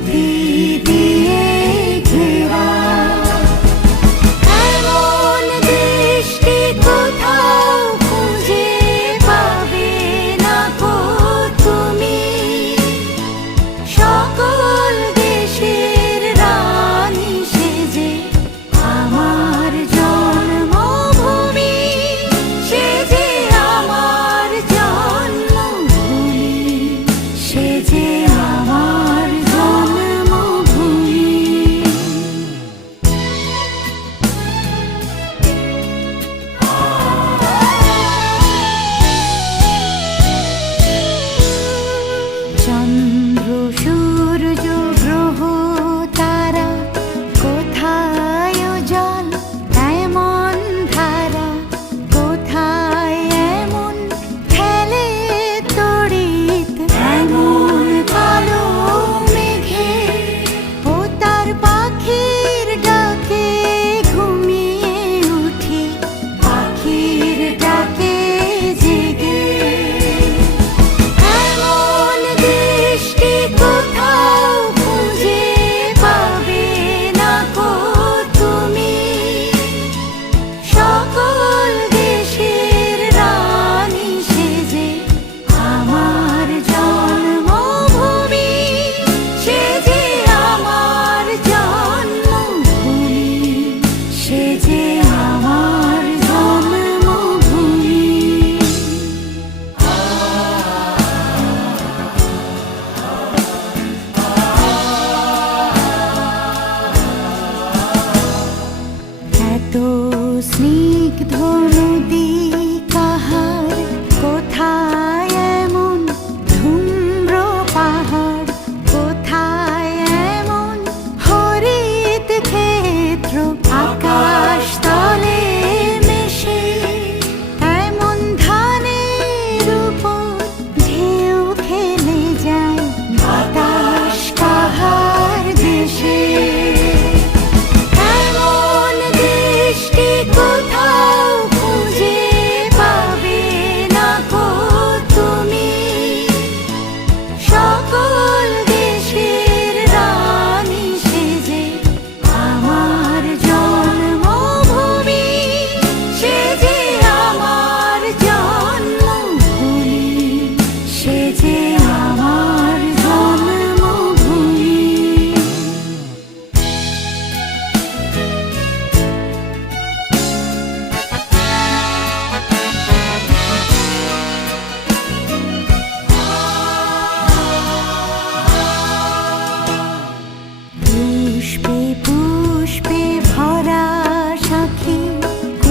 be স্নিগ্ধ নদী